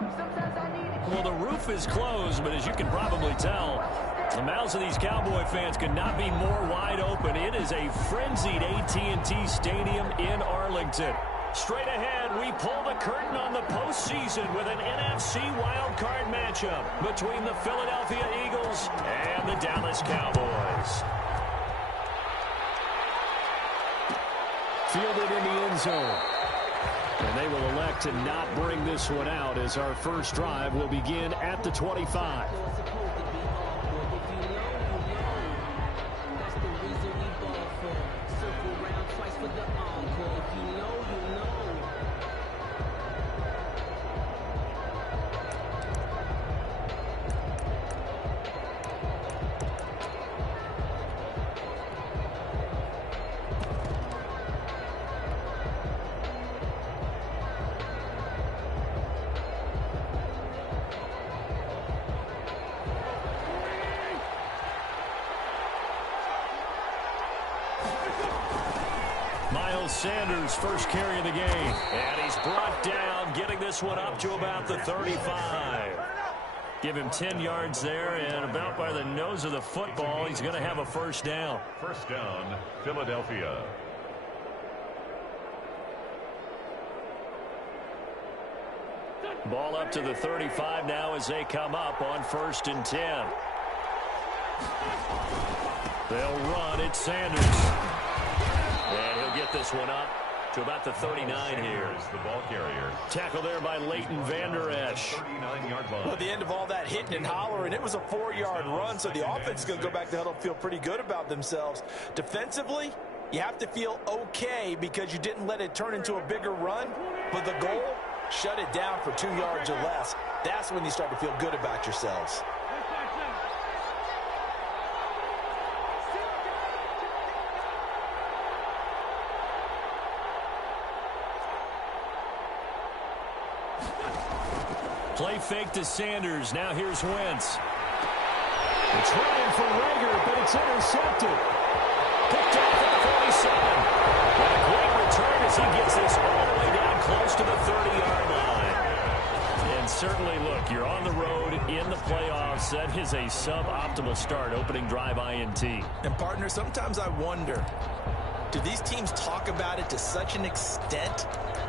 Well, the roof is closed, but as you can probably tell, the mouths of these Cowboy fans could not be more wide open. It is a frenzied AT&T Stadium in Arlington. Straight ahead, we pull the curtain on the postseason with an NFC wildcard matchup between the Philadelphia Eagles and the Dallas Cowboys. Fielded in the end zone. And they will elect to not bring this one out as our first drive will begin at the 25. Sanders first carry of the game, and he's brought down, getting this one up to about the 35. Give him 10 yards there, and about by the nose of the football, he's going to have a first down. First down, Philadelphia. Ball up to the 35 now as they come up on 1st and 10. They'll run. It's Sanders. And he'll get this one up to about the 39 here. The ball carrier. Tackle there by Leighton Vander Esch. 39-yard line. Well, at the end of all that hitting and hollering, it was a 4-yard run, so the offense is going to go back to huddle, feel pretty good about themselves. Defensively, you have to feel okay because you didn't let it turn into a bigger run, but the goal, shut it down for 2 yards or less. That's when you start to feel good about yourselves. Play fake to Sanders. Now here's Wentz. It's running for Rager, but it's intercepted. Picked off at the 47. And a great return as he gets this all the way down close to the 30-yard line. And certainly, look, you're on the road in the playoffs. That is a suboptimal start, opening drive INT. And, partner, sometimes I wonder, do these teams talk about it to such an extent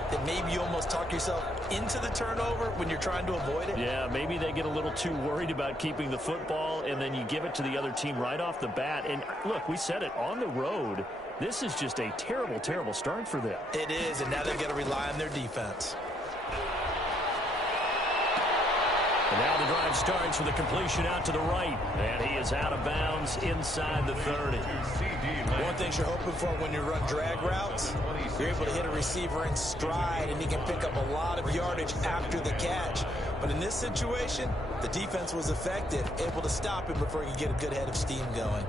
that maybe you almost talk yourself into the turnover when you're trying to avoid it? Yeah, maybe they get a little too worried about keeping the football, and then you give it to the other team right off the bat. And, look, we said it, on the road, this is just a terrible, terrible start for them. It is, and now they've got to rely on their defense. And now the drive starts with a completion out to the right. And he is out of bounds inside the 30. One thing you're hoping for when you run drag routes, you're able to hit a receiver in stride, and he can pick up a lot of yardage after the catch. But in this situation, the defense was effective, able to stop him before he could get a good head of steam going.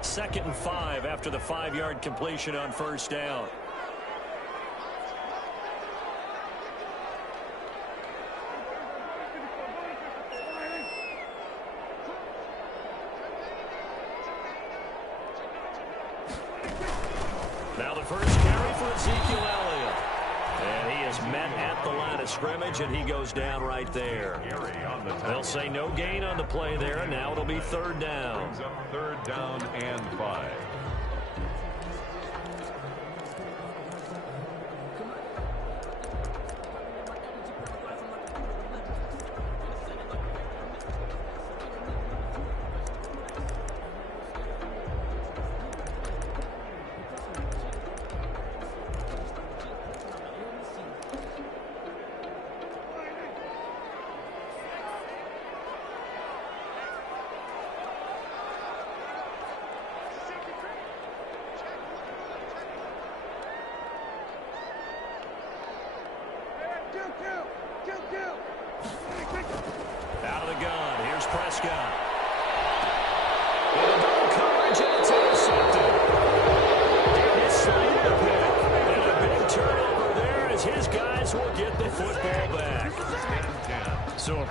2nd and 5 after the 5-yard completion on 1st down. Now the first carry for Ezekiel Elliott. And he is met at the line of scrimmage, and he goes down right there. They'll say no gain on the play there, and now it'll be 3rd down. Brings up 3rd down and 5.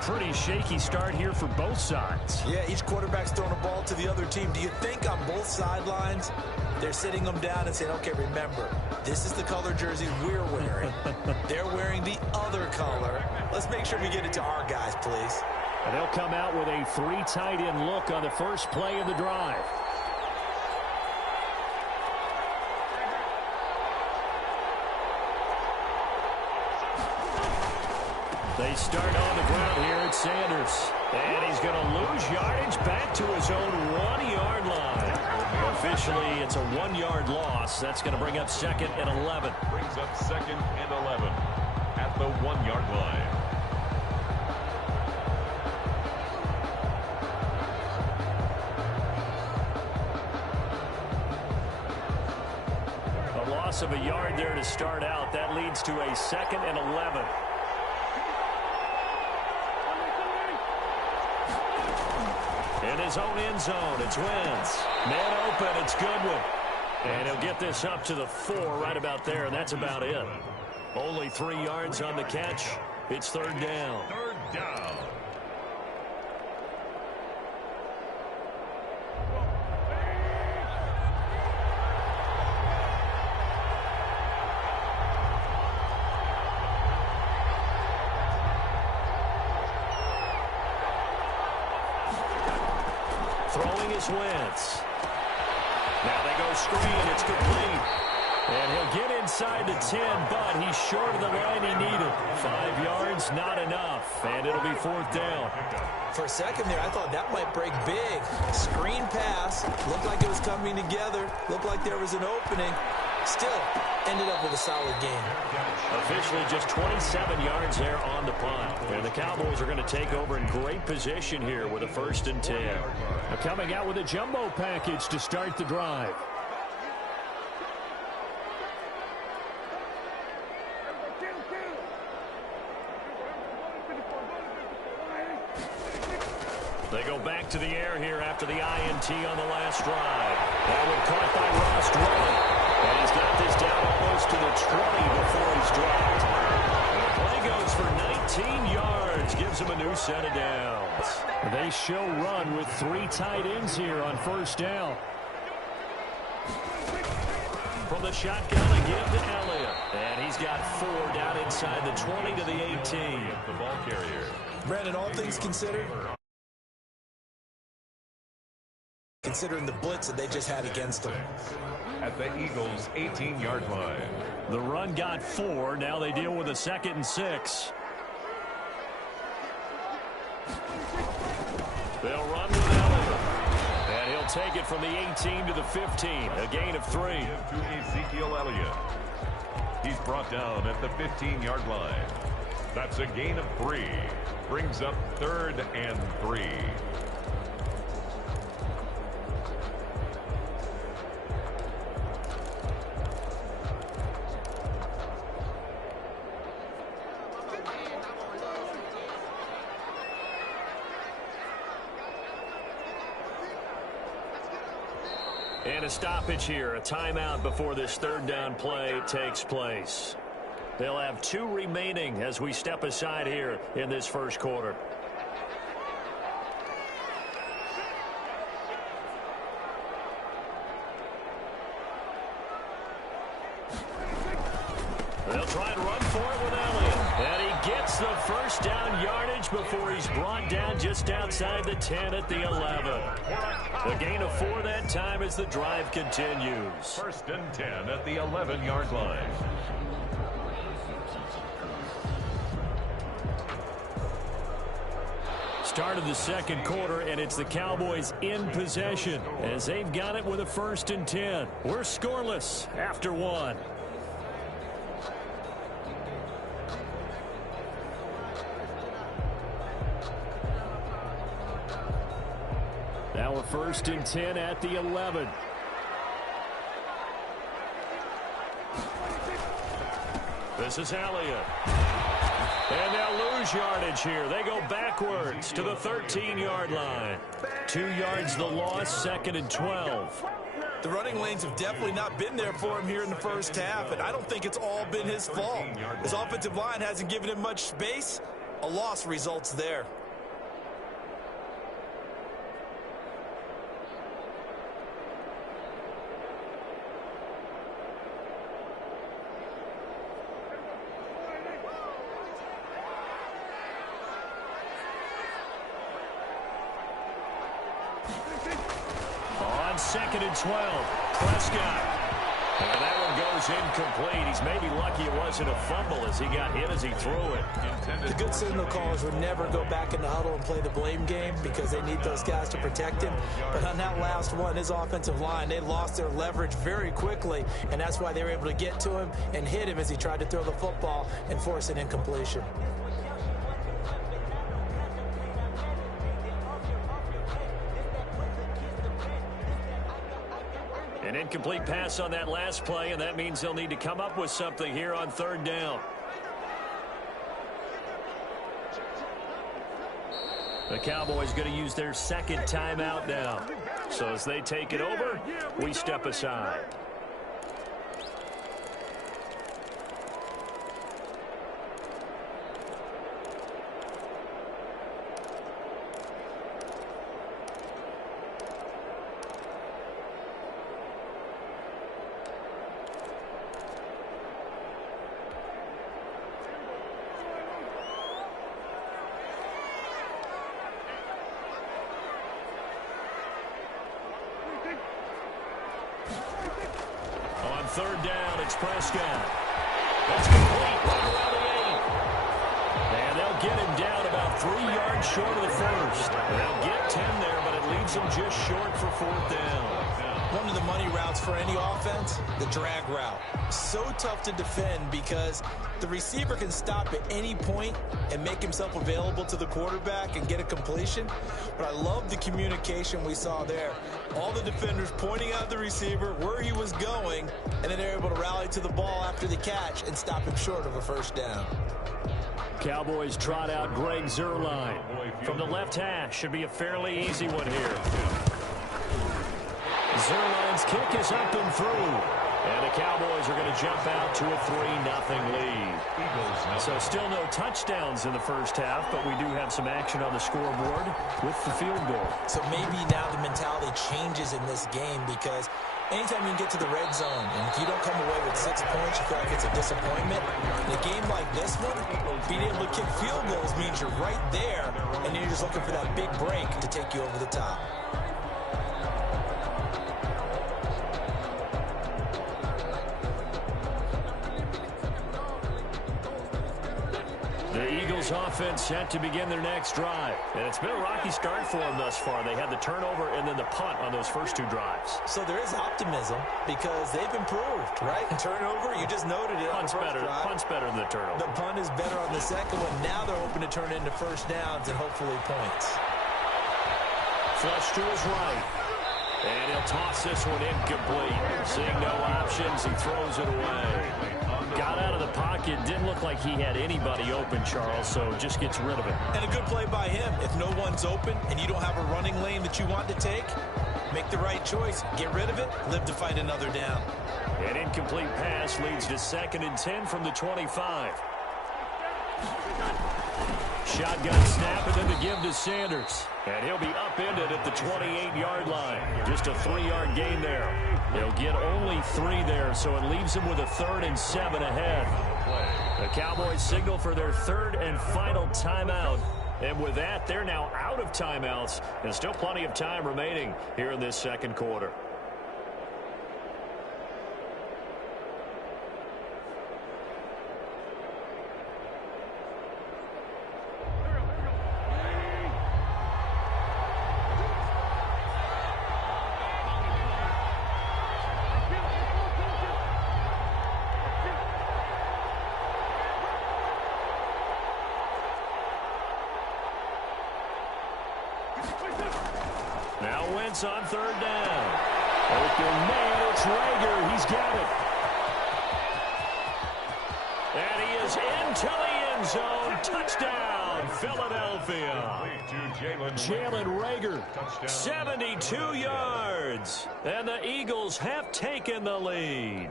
pretty shaky start here for both sides. Yeah, each quarterback's throwing a ball to the other team. Do you think on both sidelines they're sitting them down and saying, okay, remember, this is the color jersey we're wearing. They're wearing the other color. Let's make sure we get it to our guys, please. And they'll come out with a 3 tight end look on the first play of the drive. They start on the ground here at Sanders. And he's going to lose yardage back to his own 1-yard line. Officially, it's a 1-yard loss. That's going to bring up 2nd and 11. Brings up 2nd and 11 at the 1-yard line. A loss of a yard there to start out. That leads to a 2nd and 11. In his own end zone, it's Wentz. Man open, it's Goodwin. And he'll get this up to the 4 right about there, and that's about it. Only 3 yards on the catch. It's 3rd down. 3rd down. Throwing is Wentz. Now they go screen. It's complete. And he'll get inside the 10, but he's short of the line he needed. 5 yards, not enough. And it'll be 4th down. For a second there, I thought that might break big. Screen pass. Looked like it was coming together. Looked like there was an opening. Still ended up with a solid game. Officially just 27 yards there on the punt. And the Cowboys are going to take over in great position here with a 1st and 10. Now coming out with a jumbo package to start the drive. They go back to the air here after the INT on the last drive. That one caught by Ross Dwelley. And he's got this down almost to the 20 before he's dropped. And the play goes for 19 yards. Gives him a new set of downs. They show run with 3 tight ends here on 1st down. From the shotgun again to Elliott. And he's got 4 down inside the 20 to the 18. The ball carrier. Brandon, all things considered, considering the blitz that they just had against them. At the Eagles' 18-yard line. The run got 4. Now they deal with a 2nd and 6. They'll run with Elliott. And he'll take it from the 18 to the 15. A gain of 3. To Ezekiel Elliott. He's brought down at the 15-yard line. That's a gain of 3. Brings up 3rd and 3. And a stoppage here, a timeout before this 3rd down play takes place. They'll have 2 remaining as we step aside here in this 1st quarter. They'll try and run for it with Elliott. And he gets the 1st down yardage before he's brought down just outside the 10 at the 11. A gain of 4 that time as the drive continues. 1st and 10 at the 11-yard line. Start of the 2nd quarter, and it's the Cowboys in possession as they've got it with a 1st and 10. We're scoreless after 1. Now a 1st and 10 at the 11. This is Elliott. And they'll lose yardage here. They go backwards to the 13-yard line. 2 yards the loss, 2nd and 12. The running lanes have definitely not been there for him here in the 1st half, and I don't think it's all been his fault. His offensive line hasn't given him much space, A loss results there. On 2nd and 12, Prescott. And that one goes incomplete. He's maybe lucky it wasn't a fumble as he got hit as he threw it. The good signal callers would never go back in the huddle and play the blame game because they need those guys to protect him. But on that last one, his offensive line, they lost their leverage very quickly, and that's why they were able to get to him and hit him as he tried to throw the football and force an incompletion. An incomplete pass on that last play, and that means they'll need to come up with something here on 3rd down. The Cowboys going to use their 2nd timeout now. So as they take it over, we step aside. On 3rd down, it's Prescott. That's complete right around the 8. And they'll get him down about 3 yards short of the first. They'll get 10 there, but it leaves them just short for 4th down. One of the money routes for any offense, the drag route. So tough to defend because the receiver can stop at any point and make himself available to the quarterback and get a completion. But I love the communication we saw there. All the defenders pointing out the receiver, where he was going, and then they're able to rally to the ball after the catch and stop him short of a 1st down. Cowboys trot out Greg Zuerlein. From the left hash, should be a fairly easy one here. Zuerlein's kick is up and through. And the Cowboys are going to jump out to a 3-0 lead. So still no touchdowns in the first half, but we do have some action on the scoreboard with the field goal. So maybe now the mentality changes in this game because anytime you can get to the red zone, and if you don't come away with 6 points, you feel like it's a disappointment. In a game like this one, being able to kick field goals means you're right there, and you're just looking for that big break to take you over the top. The Eagles offense set to begin their next drive. And it's been a rocky start for them thus far. They had the turnover and then the punt on those first 2 drives. So there is optimism because they've improved, right? Turnover, you just noted it. Punt's better than the turnover. The punt is better on the second one. Now they're hoping to turn it into 1st downs and hopefully points. Flush to his right. And he'll toss this one incomplete. Seeing no options, he throws it away. Got out of the pocket, didn't look like he had anybody open, Charles, so just gets rid of it. And a good play by him. If no one's open and you don't have a running lane that you want to take, make the right choice. Get rid of it, live to fight another down. An incomplete pass leads to 2nd and 10 from the 25. Shotgun snap and then the give to Sanders. And he'll be upended at the 28-yard line. Just a 3-yard gain there. They'll get only 3 there, so it leaves them with a 3rd and 7 ahead. The Cowboys signal for their 3rd and final timeout. And with that, they're now out of timeouts. And still plenty of time remaining here in this 2nd quarter. Now Wentz on 3rd down. Open man, it's Rager. He's got it. And he is into the end zone. Touchdown, Philadelphia. Jalen Rager, 72 yards. And the Eagles have taken the lead.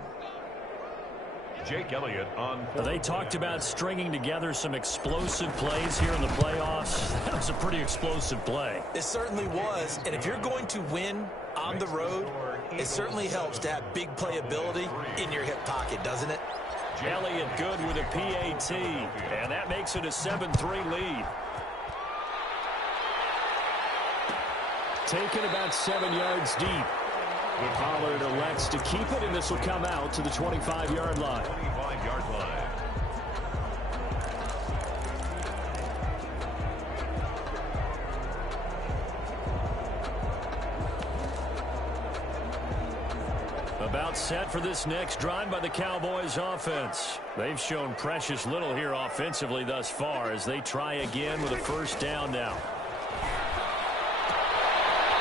Jake Elliott on. They talked about stringing together some explosive plays here in the playoffs. That was a pretty explosive play. It certainly was. And if you're going to win on the road, it certainly helps to have big playability in your hip pocket, doesn't it? Elliott good with a PAT, and that makes it a 7-3 lead. Taken about 7 yards deep. Pollard elects to keep it, and this will come out to the 25-yard line. 25-yard line. About set for this next drive by the Cowboys offense. They've shown precious little here offensively thus far as they try again with a first down now.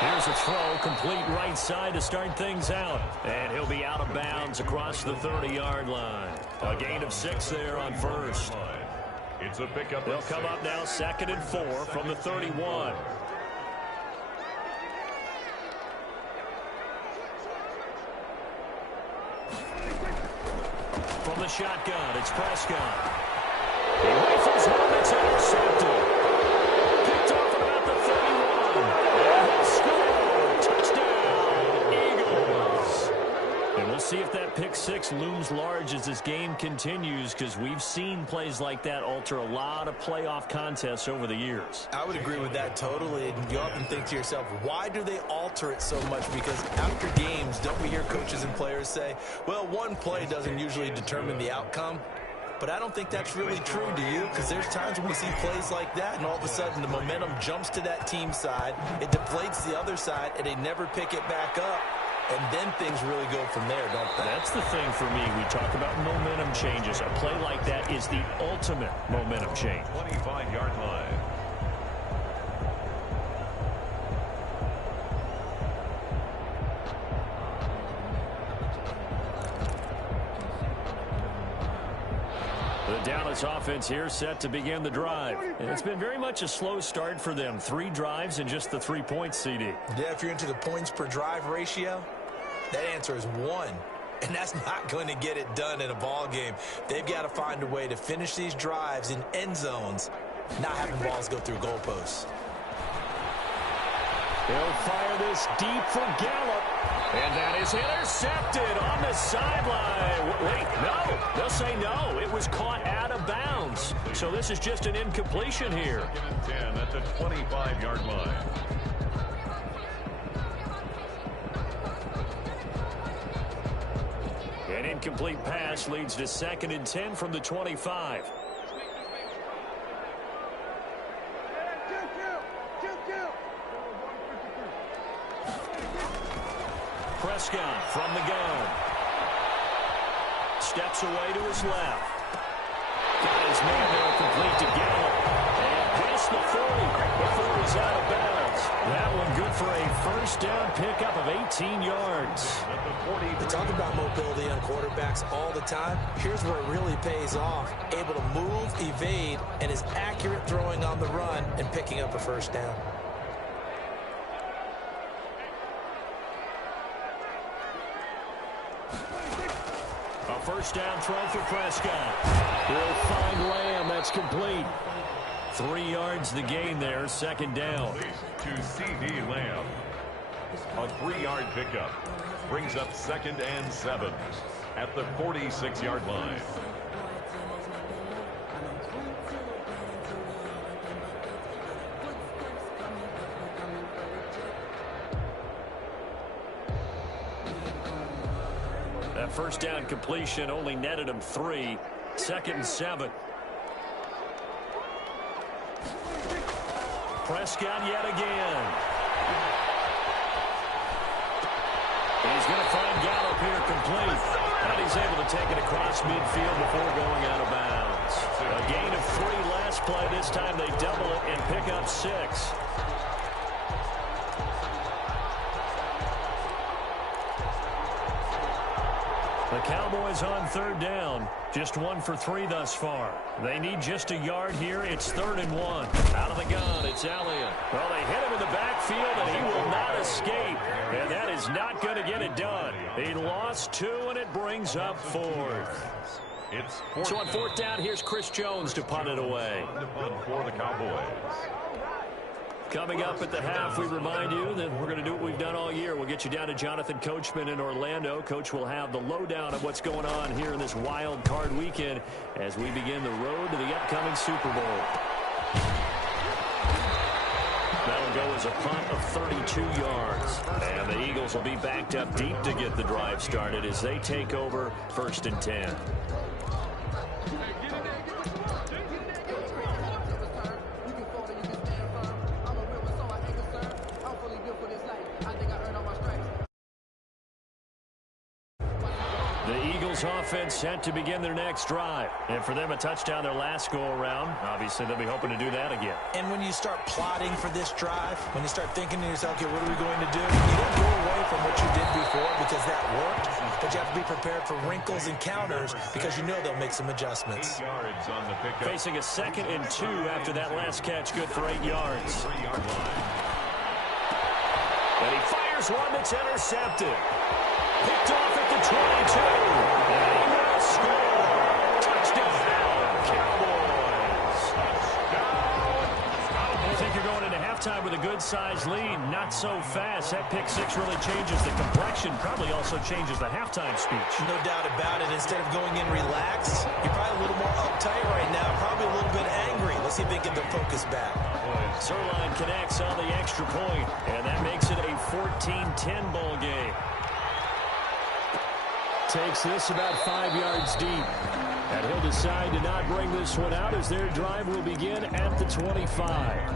Here's a throw, complete right side to start things out. And he'll be out of bounds across the 30-yard line. A gain of 6 there on first. It's a pickup. They'll come up now 2nd and 4 from the 31. From the shotgun, it's Prescott. He rifles home, it's intercepted. Picked off at about the 31. And he'll score. Touchdown, Eagles. And we'll see if that pick six looms large as this game continues, because we've seen plays like that alter a lot of playoff contests over the years. I would agree with that totally. And you often think to yourself, why do they alter it so much? Because after games, don't we hear coaches and players say, well, one play doesn't usually determine the outcome? But I don't think that's really true, do you? Because there's times when we see plays like that, and all of a sudden the momentum jumps to that team side, it deflates the other side, and they never pick it back up. And then things really go from there, don't they? That's the thing for me. We talk about momentum changes. A play like that is the ultimate momentum change. 25-yard line. The Dallas offense here set to begin the drive. And it's been very much a slow start for them. 3 drives and just the 3 points, CD. Yeah, if you're into the points per drive ratio, that answer is 1. And that's not going to get it done in a ball game. They've got to find a way to finish these drives in end zones, not having balls go through goalposts. They'll fire this deep for Gallup. And that is intercepted on the sideline. Wait, no. They'll say no. It was caught out of bounds. So this is just an incompletion here. 10 at the 25-yard line. An incomplete pass leads to 2nd and 10 from the 25. Prescott from the gun. Steps away to his left. Got his man there complete to Gallup. And past the 40 before he's out of bounds. That one good for a first down pickup of 18 yards. We talk about mobility on quarterbacks all the time. Here's where it really pays off. Able to move, evade, and is accurate throwing on the run and picking up a first down. A first down throw for Prescott. He'll find Lamb. That's complete. 3 yards the gain there. 2nd down. To C.D. Lamb. A 3-yard pickup. Brings up 2nd and 7 at the 46-yard line. That first down completion only netted him 3. 2nd and 7. Prescott yet again. He's going to find Gallup here complete. And he's able to take it across midfield before going out of bounds. A gain of 3 last play. This time they double it and pick up 6. The Cowboys on 3rd down. Just 1 for 3 thus far. They need just a yard here. It's 3rd and 1. Out of the gun, it's Elliott. Well, they hit him in the backfield, and he will not escape. And that is not going to get it done. He lost 2, and it brings up 4th. It's So on fourth down, here's Chris Jones to punt it away. To punt for the Cowboys. Coming up at the half, we remind you that we're going to do what we've done all year. We'll get you down to Jonathan Coachman in Orlando. Coach will have the lowdown of what's going on here in this wild card weekend as we begin the road to the upcoming Super Bowl. That'll go as a punt of 32 yards. And the Eagles will be backed up deep to get the drive started as they take over 1st and 10. Offense set to begin their next drive. And for them, a touchdown their last go-around. Obviously, they'll be hoping to do that again. And when you start plotting for this drive, when you start thinking to yourself, okay, what are we going to do? You don't go away from what you did before because that worked, but you have to be prepared for wrinkles and counters because you know they'll make some adjustments. 8 yards on the pickup. Facing a 2nd and 2 after that last catch, good for 8 yards. 3-yard line. And he fires one that's intercepted. Picked off at the 22. And he will score. Touchdown, Cowboys. I think you're going into halftime with a good-sized lead. Not so fast. That pick six really changes the complexion. Probably also changes the halftime speech. No doubt about it. Instead of going in relaxed, you're probably a little more uptight right now. Probably a little bit angry. Let's see if they get their focus back. Zuerlein connects on the extra point, and that makes it a 14-10 ball game. Takes this about 5 yards deep. And he'll decide to not bring this one out as their drive will begin at the 25.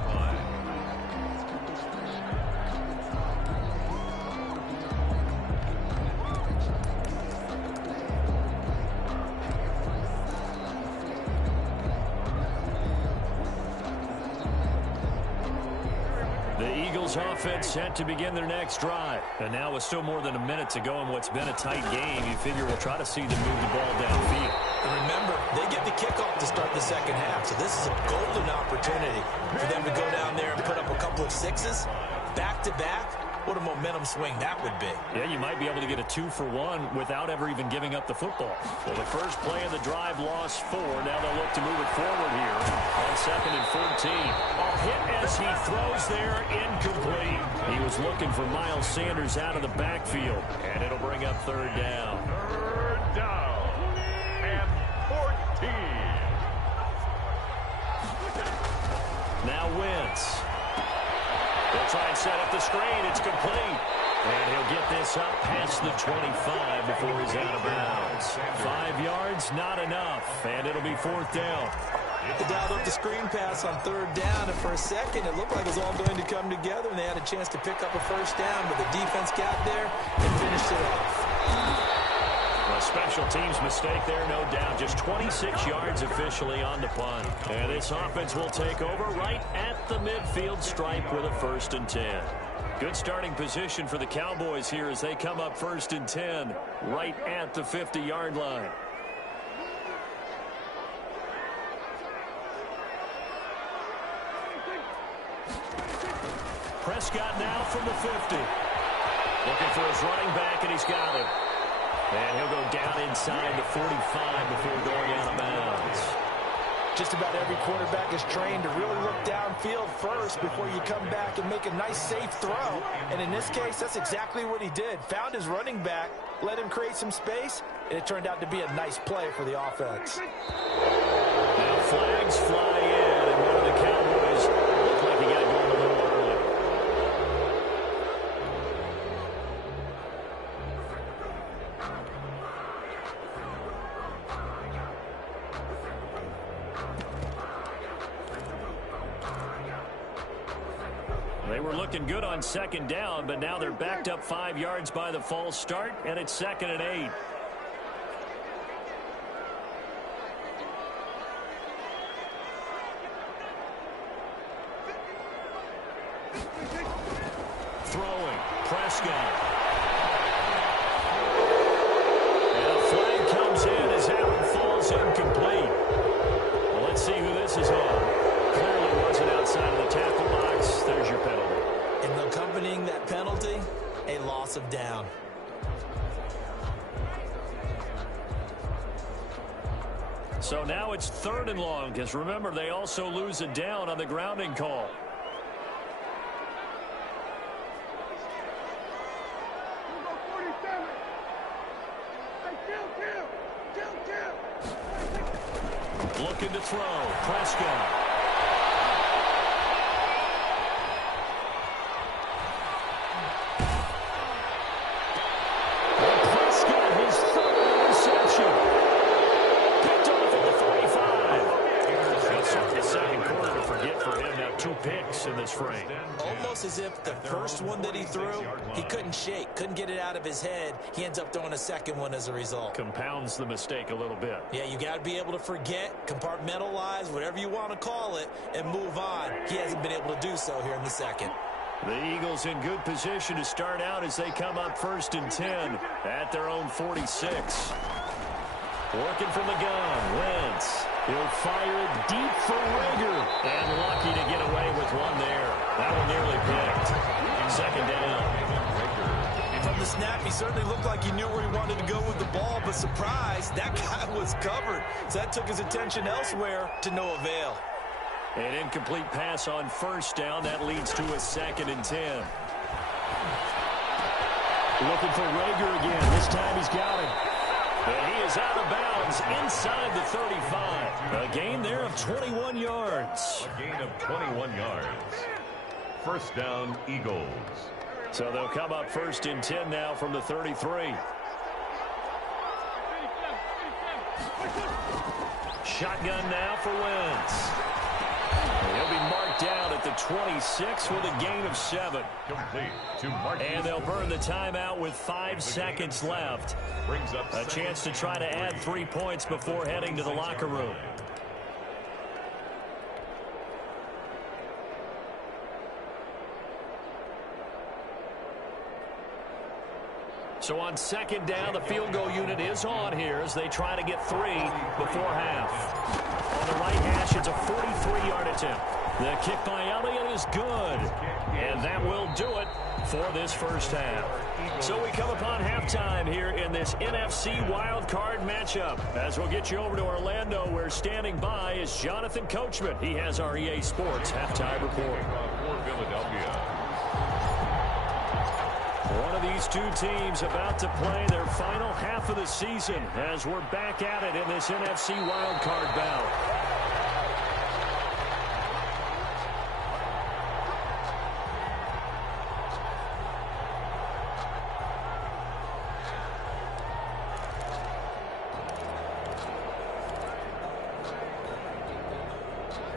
Offense set to begin their next drive. And now with still more than a minute to go in what's been a tight game, you figure we'll try to see them move the ball downfield. And remember, they get the kickoff to start the second half, so this is a golden opportunity for them to go down there and put up a couple of sixes back-to-back. What a momentum swing that would be. Yeah, you might be able to get a 2-for-1 without ever even giving up the football. Well, the first play of the drive lost 4. Now they'll look to move it forward here on 2nd and 14. A hit as he throws there, incomplete. He was looking for Miles Sanders out of the backfield, and it'll bring up 3rd down. 3rd down and 14. Now Wentz. They'll try and set up the screen. It's complete. And he'll get this up past the 25 before he's out of bounds. 5 yards, not enough. And it'll be 4th down. They dialed up the screen pass on 3rd down, and for a second it looked like it was all going to come together, and they had a chance to pick up a 1st down, but the defense got there and finished it off. A special teams mistake there, no doubt. Just 26 yards officially on the punt. And this offense will take over right at the midfield stripe with a 1st and 10. Good starting position for the Cowboys here as they come up 1st and 10 right at the 50-yard line. Prescott now from the 50. Looking for his running back, and he's got him. And he'll go down inside the 45 before going out of bounds. Just about every quarterback is trained to really look downfield first before you come back and make a nice, safe throw. And in this case, that's exactly what he did. Found his running back, let him create some space, and it turned out to be a nice play for the offense. Now flags fly in, and one of the Cowboys looked like he got going a little early. They were looking good on 2nd down, but now they're backed up 5 yards by the false start, and it's 2nd and 8. Throwing, Prescott. And a flag comes in as Allen falls incomplete. Well, let's see who this is on. Clearly wasn't outside of the tackle box. There's your penalty. And accompanying that penalty, a loss of down. So now it's 3rd and long, because remember, they also lose a down on the grounding call. Looking to throw. Prescott. In this frame. Almost as if the first one that he threw, he couldn't shake, couldn't get it out of his head. He ends up throwing a second one as a result. Compounds the mistake a little bit. Yeah, you got to be able to forget, compartmentalize, whatever you want to call it, and move on. He hasn't been able to do so here in the second. The Eagles in good position to start out as they come up 1st and 10 at their own 46. Working from the gun, Wentz. He'll fire it deep for Rager. And lucky to get away with one there. That one nearly picked. 2nd down. From the snap, he certainly looked like he knew where he wanted to go with the ball, but surprise, that guy was covered. So that took his attention elsewhere to no avail. An incomplete pass on 1st down. That leads to a 2nd and 10. Looking for Rager again. This time he's got him. And he is out of bounds inside the 35. A gain there of 21 yards. A gain of 21 yards. 1st down, Eagles. So they'll come up 1st and 10 now from the 33. Shotgun now for Wentz. He'll be marked down at the 26 with a gain of 7. Complete to Marquise. And they'll burn the timeout with 5 seconds left. Brings up a chance to try to add 3 points before heading to the locker room. So on 2nd down, the field goal unit is on here as they try to get 3 before half. On the right hash, it's a 43-yard attempt. The kick by Elliott is good. And that will do it for this 1st half. So we come upon halftime here in this NFC wildcard matchup. As we'll get you over to Orlando, where standing by is Jonathan Coachman. He has our EA Sports halftime report. For Philadelphia. One of these two teams about to play their final half of the season as we're back at it in this NFC wildcard bout.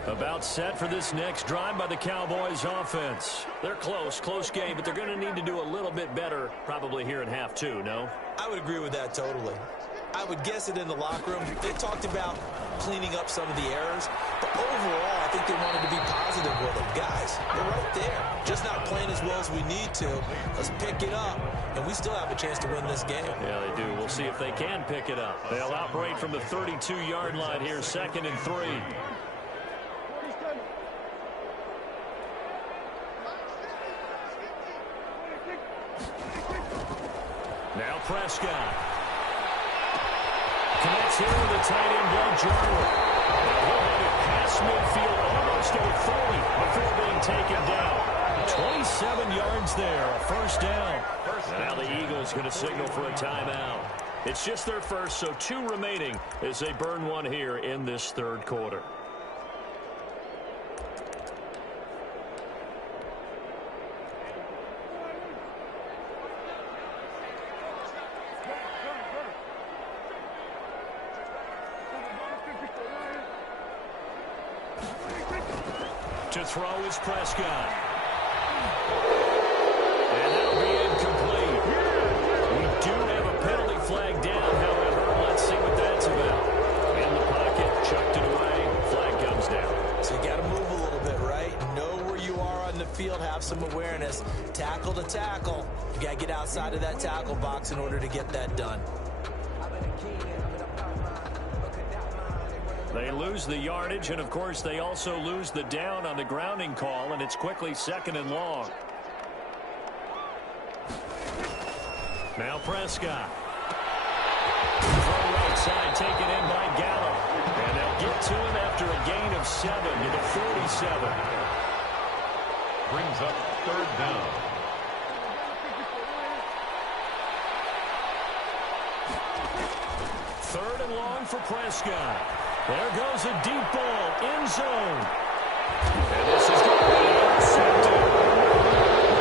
About set for this next drive by the Cowboys offense. They're close game, but they're going to need to do a little bit better probably here in half 2, no? I would agree with that totally. I would guess it in the locker room. They talked about cleaning up some of the errors, but overall, I think they wanted to be positive with them. Guys, they're right there. Just not playing as well as we need to. Let's pick it up, and we still have a chance to win this game. Yeah, they do. We'll see if they can pick it up. They'll operate from the 32-yard line here, 2nd and 3. Now Prescott. Connects here with a tight end, Blake Jarwin. He'll have it past midfield, almost to the 30 before being taken down. 27 yards there, a 1st down. And now the Eagles going to signal for a timeout. It's just their first, so 2 remaining as they burn one here in this 3rd quarter. To throw is Prescott. And that'll be incomplete. We do have a penalty flag down, however. Let's see what that's about. In the pocket, chucked it away. Flag comes down. So you got to move a little bit, right? Know where you are on the field, have some awareness. Tackle to tackle. You got to get outside of that tackle box in order to get that done. They lose the yardage, and, of course, they also lose the down on the grounding call, and it's quickly 2nd and long. Now Prescott. From right inside, taken in by Gallup. And they'll get to him after a gain of 7 to the 47. Brings up third down. Third and long for Prescott. There goes a deep ball, end zone. And this is going to be intercepted.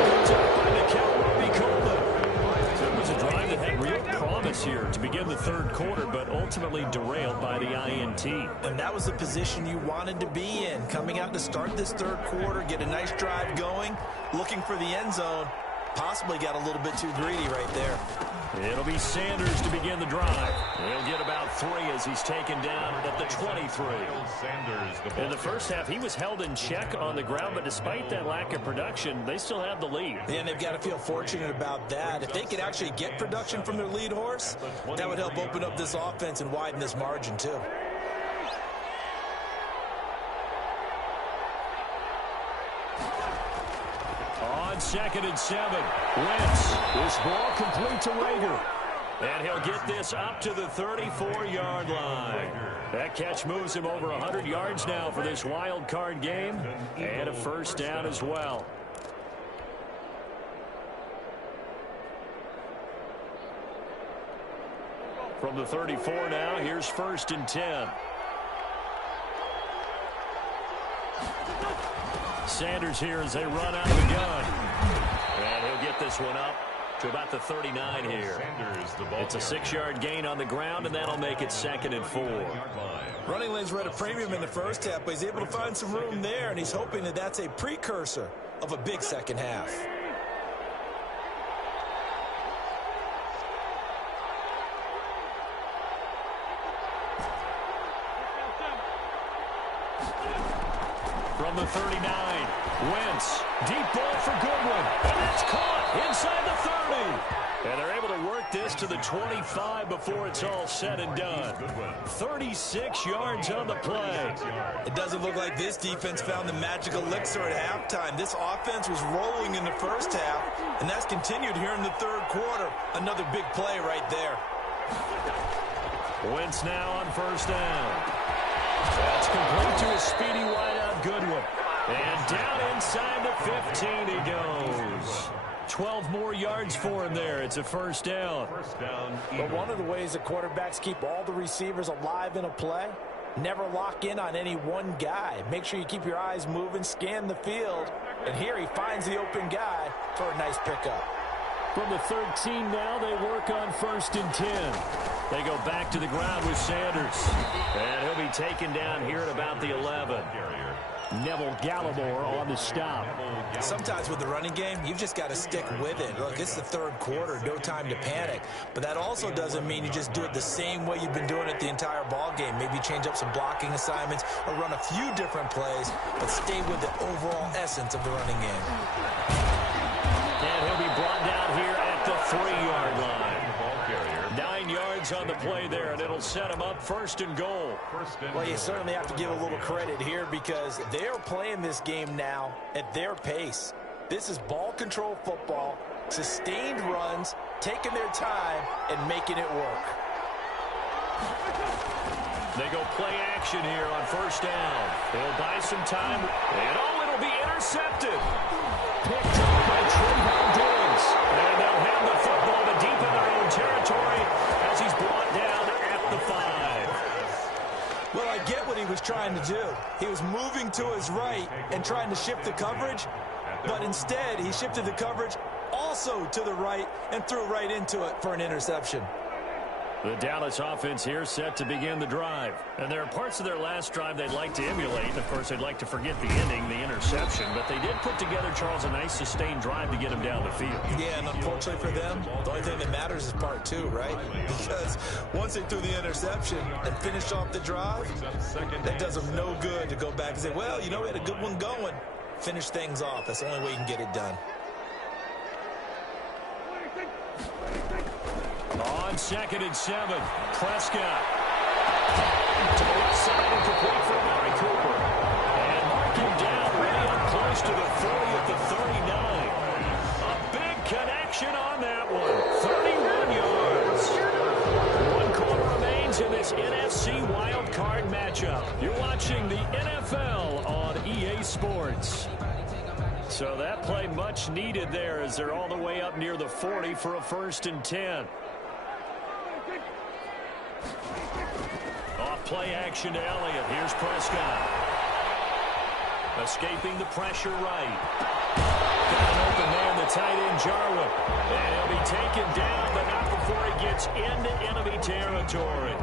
Comes up by the count, Robbie Coleman. So it was a drive that had real promise here to begin the third quarter, but ultimately derailed by the INT. And that was the position you wanted to be in. Coming out to start this third quarter, get a nice drive going, looking for the end zone. Possibly got a little bit too greedy right there. It'll be Sanders to begin the drive. He'll get about 3 as he's taken down at the 23. Sanders, In the first half, he was held in check on the ground, but despite that lack of production, they still have the lead. Yeah, and they've got to feel fortunate about that. If they could actually get production from their lead horse, that would help open up this offense and widen this margin too. On 2nd and 7, Wentz. This ball complete to Rager. And he'll get this up to the 34-yard line. That catch moves him over 100 yards now for this wild card game. And a first down as well. From the 34 now, here's 1st and 10. Sanders here as they run out of the gun. And he'll get this one up to about the 39 here. It's a 6-yard gain on the ground, and that'll make it 2nd and 4. Running lanes were at a premium in the first half, but he's able to find some room there, and he's hoping that that's a precursor of a big second half. From the 39, Wentz, deep ball for Goodwin, and that's caught inside the 30. And they're able to work this to the 25 before it's all said and done. 36 yards on the play. It doesn't look like this defense found the magical elixir at halftime. This offense was rolling in the first half, and that's continued here in the third quarter. Another big play right there. Wentz now on 1st down. That's complete to a speedy wideout Goodwin. And down inside the 15 he goes. 12 more yards for him there. It's a first down. But one of the ways that quarterbacks keep all the receivers alive in a play, never lock in on any one guy. Make sure you keep your eyes moving, scan the field. And here he finds the open guy for a nice pickup. From the 13 now, they work on 1st and 10. They go back to the ground with Sanders. And he'll be taken down here at about the 11. Neville Gallimore on the stop. Sometimes with the running game, you've just got to stick with it. Look, it's the third quarter, no time to panic. But that also doesn't mean you just do it the same way you've been doing it the entire ball game. Maybe change up some blocking assignments or run a few different plays, but stay with the overall essence of the running game. And he'll be brought down here at the 3-yard line. 9 yards on the play there, and it'll set him up 1st and goal. Well, you certainly have to give a little credit here because they're playing this game now at their pace. This is ball control football, sustained runs, taking their time, and making it work. They go play action here on 1st down. They'll buy some time, and it'll be intercepted. Picked up by Trayvon Diggs. And they'll hand the football to deep in their own territory as he's brought down at the 5. Well, I get what he was trying to do. He was moving to his right and trying to shift the coverage, but instead he shifted the coverage also to the right and threw right into it for an interception. The Dallas offense here set to begin the drive. And there are parts of their last drive they'd like to emulate. And, of course, they'd like to forget the ending, the interception. But they did put together, Charles, a nice sustained drive to get him down the field. Yeah, and unfortunately for them, the only thing that matters is part 2, right? Because once they threw the interception and finished off the drive, that does them no good to go back and say, well, you know, we had a good one going. Finish things off. That's the only way you can get it done. On 2nd and 7, Prescott. To the left side and complete for Amari Cooper. And mark him down way up close to the 40 at the 39. A big connection on that one. 31 yards. 1 quarter remains in this matchup. You're watching the NFL on EA Sports. So that play much needed there as they're all the way up near the 40 for a 1st and 10. Off play action to Elliott. Here's Prescott. Escaping the pressure right. Got an open man, the tight end Jarwin. And he'll be taken down, but not before he gets into enemy territory.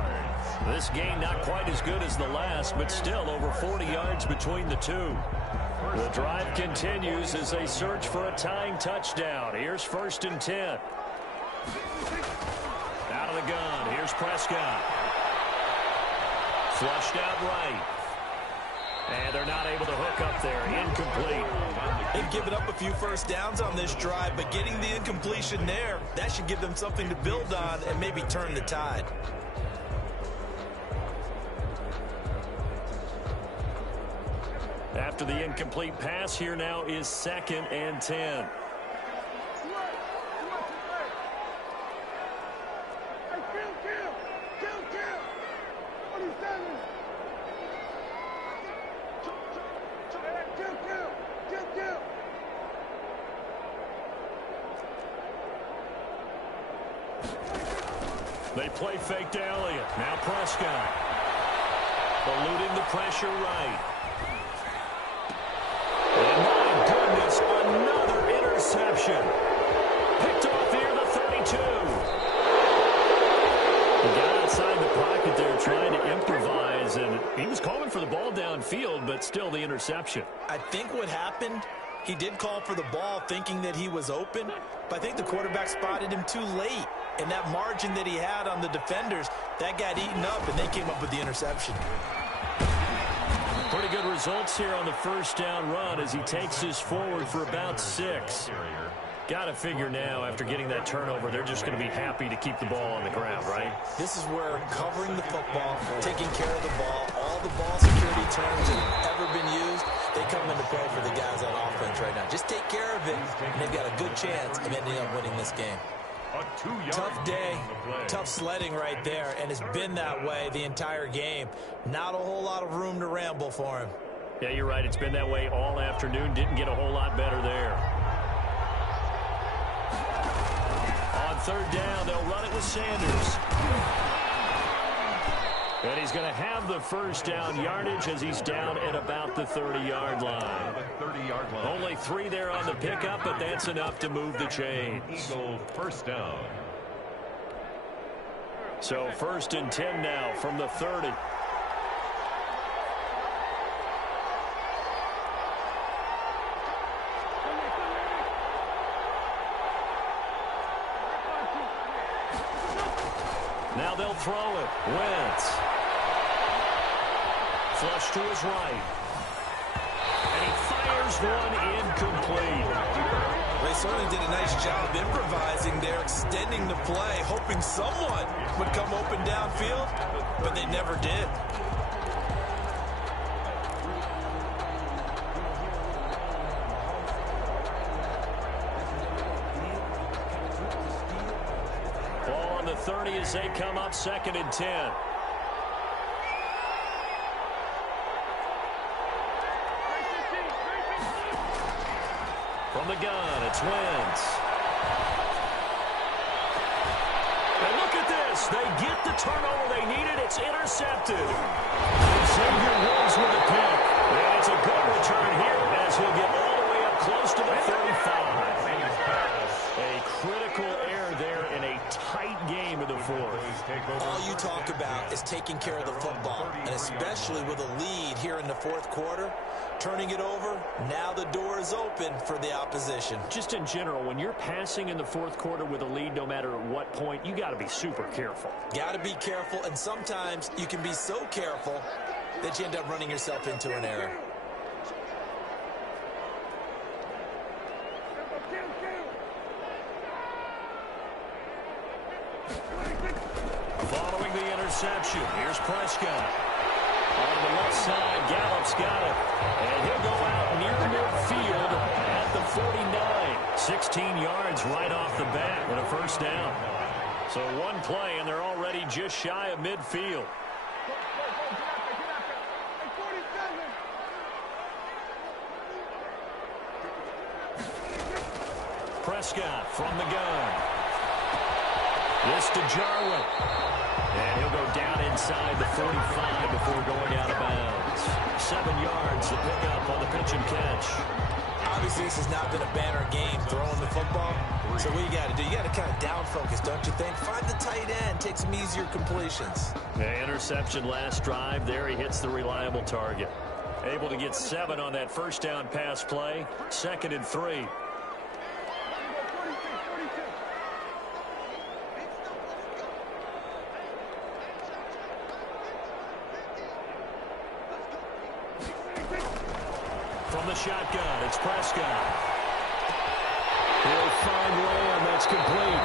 This game not quite as good as the last, but still over 40 yards between the two. The drive continues as they search for a tying touchdown. Here's 1st and 10. Out of the gun. Here's Prescott. Flushed out right. And they're not able to hook up there. Incomplete. They've given up a few first downs on this drive, but getting the incompletion there, that should give them something to build on and maybe turn the tide. After the incomplete pass, here now is 2nd and 10. They play fake to Elliott. Now Prescott. Eluding the pressure right. And my goodness, another interception. Picked off here, the 32. He got outside the pocket there trying to improvise, and he was calling for the ball downfield, but still the interception. I think what happened, he did call for the ball thinking that he was open, but I think the quarterback spotted him too late. And that margin that he had on the defenders, that got eaten up, and they came up with the interception. Pretty good results here on the first down run as he takes this forward for about 6. Got to figure now, after getting that turnover, they're just going to be happy to keep the ball on the ground, right? This is where covering the football, taking care of the ball, all the ball security terms that have ever been used, they come into play for the guys on offense right now. Just take care of it, and they've got a good chance of ending up winning this game. Tough day, tough sledding right there, and it's been that way the entire game. Not a whole lot of room to ramble for him. Yeah, you're right. It's been that way all afternoon. Didn't get a whole lot better there. On 3rd down, they'll run it with Sanders. And he's going to have the first down yardage as he's down at about the 30-yard line. Only 3 there on the pickup, but that's enough to move the chains. Eagle first down. So 1st and 10 now from the 30. Now they'll throw it. Wentz. Flush to his right. And he fires one incomplete. They certainly did a nice job improvising there, extending the play, hoping someone would come open downfield, but they never did. Ball on the 30 as they come up 2nd and 10. From the gun, it's Wentz. And look at this. They get the turnover they needed. It's intercepted. Xavier Woods with a pick. And it's a good return here as he'll get all the way up close to the 35. A critical error there in a tight game of the 4th. All you talk about is taking care of the football, and especially with a lead here in the 4th quarter. Turning it over, now the door is open for the opposition. Just in general, when you're passing in the 4th quarter with a lead, no matter at what point, you got to be super careful. Got to be careful, and sometimes you can be so careful that you end up running yourself into an error. Following the interception, here's Prescott. On the left side, Gallup's got it. And he'll go out near midfield at the 49. 16 yards right off the bat and a first down. So one play, and they're already just shy of midfield. Prescott from the gun. This to Jarwin. And he'll go down inside the 45 before going out of bounds. 7 yards to pick up on the pitch and catch. Obviously, this has not been a banner game throwing the football. So what you got to do, you got to kind of down focus, don't you think? Find the tight end, take some easier completions. The interception last drive. There he hits the reliable target. Able to get 7 on that first down pass play. 2nd and 3. From the shotgun, it's Prescott. He'll find Lamb. That's complete.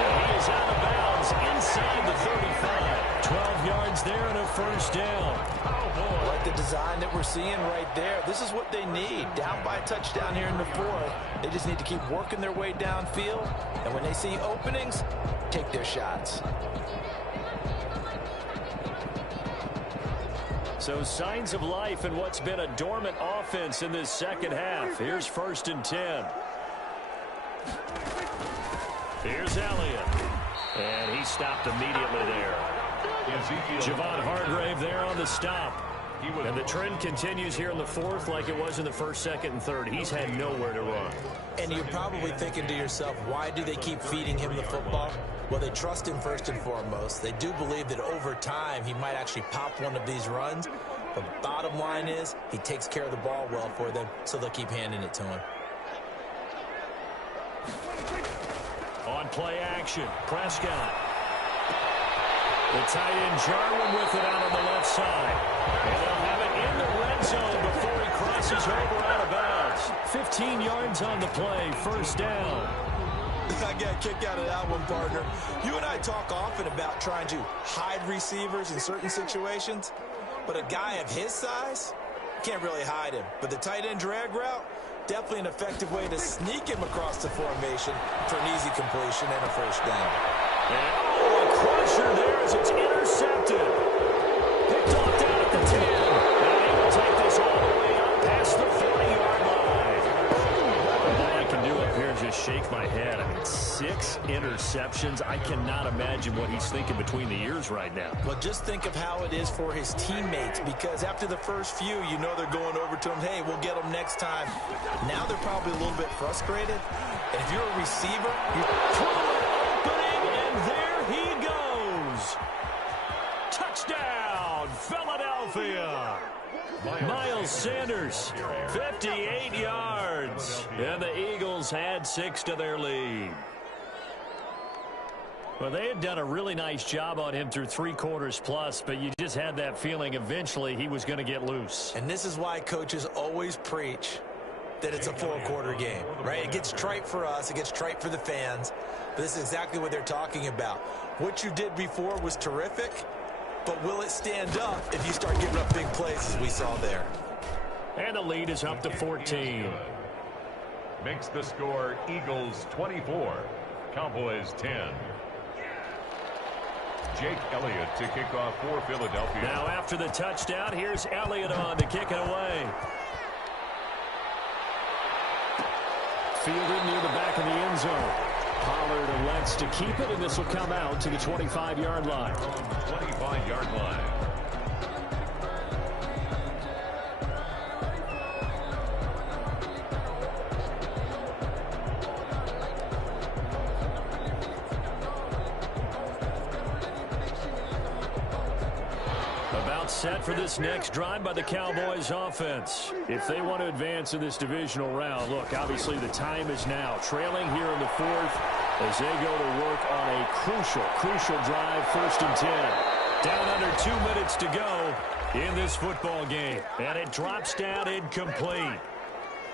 And he is out of bounds inside the 35. 12 yards there and a first down. Oh, boy. Like the design that we're seeing right there. This is what they need. Down by a touchdown here in the 4th. They just need to keep working their way downfield. And when they see openings, take their shots. So signs of life in what's been a dormant offense in this second half. Here's 1st and 10. Here's Elliott. And he stopped immediately there. Javon Hargrave there on the stop. And the trend continues here in the 4th like it was in the 1st, 2nd, and 3rd. He's had nowhere to run. And you're probably thinking to yourself, why do they keep feeding him the football? Well, they trust him first and foremost. They do believe that over time he might actually pop one of these runs. But bottom line is he takes care of the ball well for them, so they'll keep handing it to him. On play action, Prescott. The tight end Jarwin with it out on the left side. And they'll have it in the red zone before he crosses over out of bounds. 15 yards on the play, first down. I got a kick out of that one, partner. You and I talk often about trying to hide receivers in certain situations, but a guy of his size, can't really hide him. But the tight end drag route, definitely an effective way to sneak him across the formation for an easy completion and a first down. And a crusher there as it's intercepted. Picked off down at the 10. And he will take this all the way up past the 40-yard line. All I can do up here is just shake my head. I mean, 6 interceptions. I cannot imagine what he's thinking between the ears right now. Well, just think of how it is for his teammates, because after the first few, you know they're going over to him, hey, we'll get him next time. Now they're probably a little bit frustrated. And if you're a receiver, you're and there he goes. Touchdown, Philadelphia. Miles Sanders, 58 yards. And the Eagles had 6 to their lead. Well, they had done a really nice job on him through 3 quarters plus, but you just had that feeling eventually he was going to get loose. And this is why coaches always preach that it's a 4-quarter game, right? It gets trite for us. It gets trite for the fans. But this is exactly what they're talking about. What you did before was terrific, but will it stand up if you start giving up big plays as we saw there? And the lead is up to 14. Makes the score Eagles 24, Cowboys 10. Jake Elliott to kick off for Philadelphia. Now after the touchdown, here's Elliott on to kick it away. Fielded near the back of the end zone. Pollard elects to keep it, and this will come out to the 25-yard line. 25-yard line. About set for this next drive by the Cowboys offense. If they want to advance in this divisional round, look, obviously the time is now. Trailing here in the 4th as they go to work on a crucial drive, 1st and 10. Down under 2 minutes to go in this football game. And it drops down incomplete.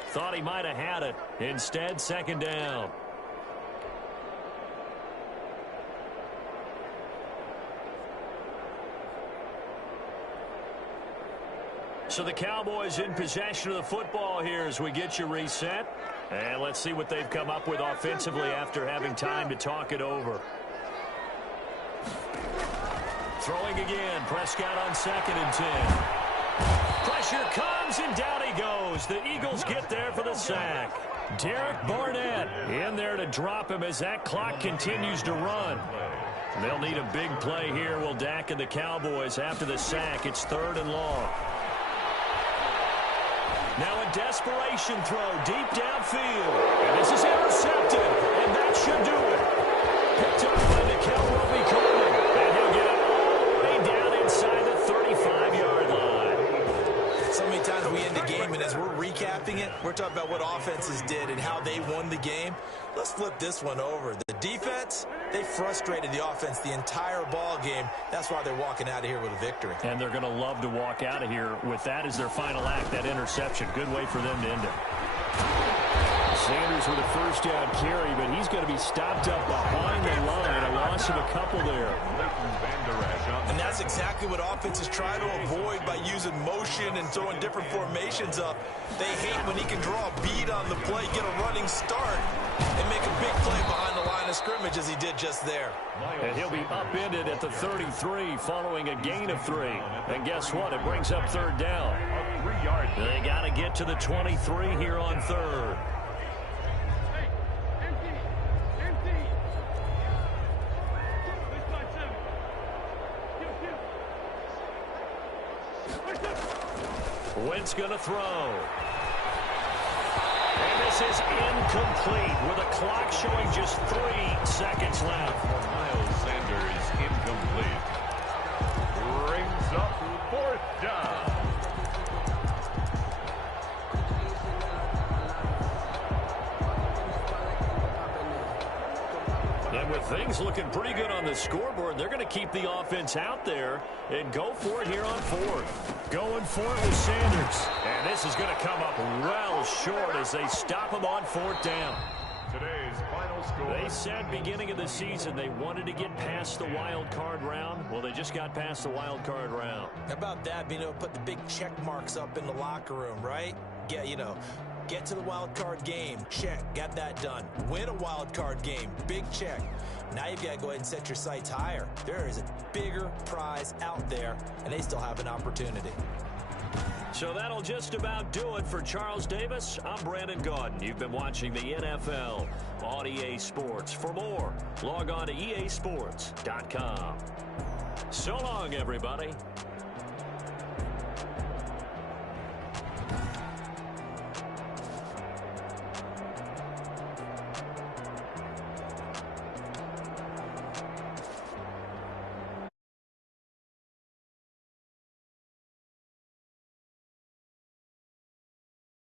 Thought he might have had it. Instead, 2nd down. So the Cowboys in possession of the football here as we get you reset. And let's see what they've come up with offensively after having time to talk it over. Throwing again. Prescott on 2nd and 10. Pressure comes, and down he goes. The Eagles get there for the sack. Derek Barnett in there to drop him as that clock continues to run. They'll need a big play here, will Dak and the Cowboys after the sack. It's 3rd and long. Now a desperation throw deep downfield. And this is intercepted, and that should do it. Picked up by Nickel Roby-Coleman. And he'll get it all the way down inside the 35-yard line. So many times we end the game, and as we're recapping it, we're talking about what offenses did and how they won the game. Let's flip this one over. The defense, they frustrated the offense the entire ball game. That's why they're walking out of here with a victory. And they're going to love to walk out of here with that as their final act, that interception. Good way for them to end it. Sanders with a first down carry, but he's going to be stopped up behind the line. A loss of a couple there. And that's exactly what offenses try to avoid by using motion and throwing different formations up. They hate when he can draw a bead on the play, get a running start, and make a big play behind the line of scrimmage as he did just there. And he'll be upended at the 33 following a gain of 3. And guess what? It brings up 3rd down. They got to get to the 23 here on 3rd. Wentz going to throw. And this is incomplete with a clock showing just 3 seconds left. Miles Sanders incomplete. Brings up 4th down. And with things looking pretty good on the scoreboard, they're going to keep the offense out there and go for it here on 4th. Going for it with Sanders. And this is going to come up well short as they stop him on 4th down. Today's final score. They said beginning of the season they wanted to get past the wild card round. Well, they just got past the wild card round. How about that, being able to put the big check marks up in the locker room, right? Yeah, you know, get to the wild card game, check, got that done. Win a wild card game, big check. Now you've got to go ahead and set your sights higher. There is a bigger prize out there, and they still have an opportunity. So that'll just about do it for Charles Davis. I'm Brandon Gaudin. You've been watching the NFL on EA Sports. For more, log on to easports.com. So long, everybody.